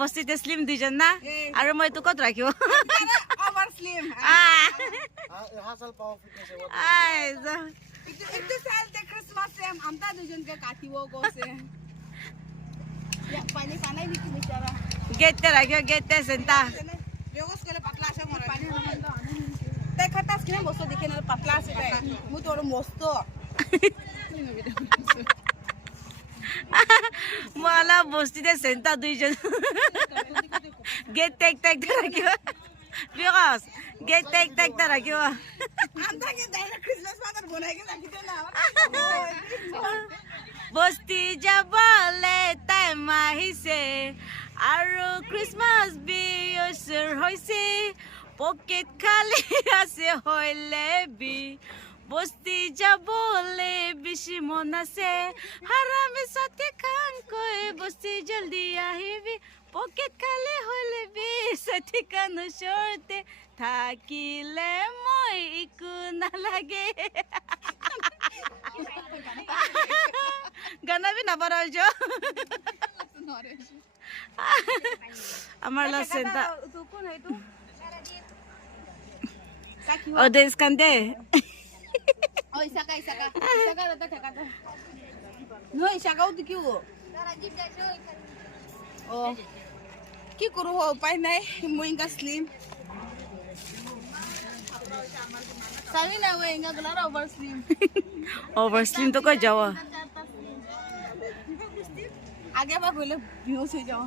বস্তিতে স্লিম দুইজন না আৰু মই তো কত ৰাখিব Over slim. Hassle power fitness. Itu saat the Christmas time, anta duজন ke katiwo gose. Ya pani panai ni bicara. গেটতে ৰাখিব গেটতে চেন্তা Yogos kele patla asa mora. Te khatas kine bosto dikhe na patla ase dai. Mu to mosto. मला বস্তিতে চেন্তা দুইজন gate tech tech ৰাখিব because gate tech tech ৰাখিব Anta ke dai Christmas father bonai ke rakite na. বস্তি যাবলে time আহিছে আৰু ক্ৰিসমাস বিয়সৰ হৈছে পকেট খালি আছে হইলে বি বস্তি যাবলে বেশি মন আছে হারামে সাথে খান কই বস্তি জলদি আহিবি পকেট খালি হইলে বি সাথে কান শর্তে থাকিলে মই ইকু নালাগে গানা বি না বরাইছো আমার লা সেন্টা Tu kon hai tu? o descante Oh, isaka. Isaka data thaka. No, isaka tu kyun? Oh. Ki kuru ho upai nai moinga slim. Sali na moinga galara over slim. over slim to ko jawa आगे बा बोले बेहोश हो जाओ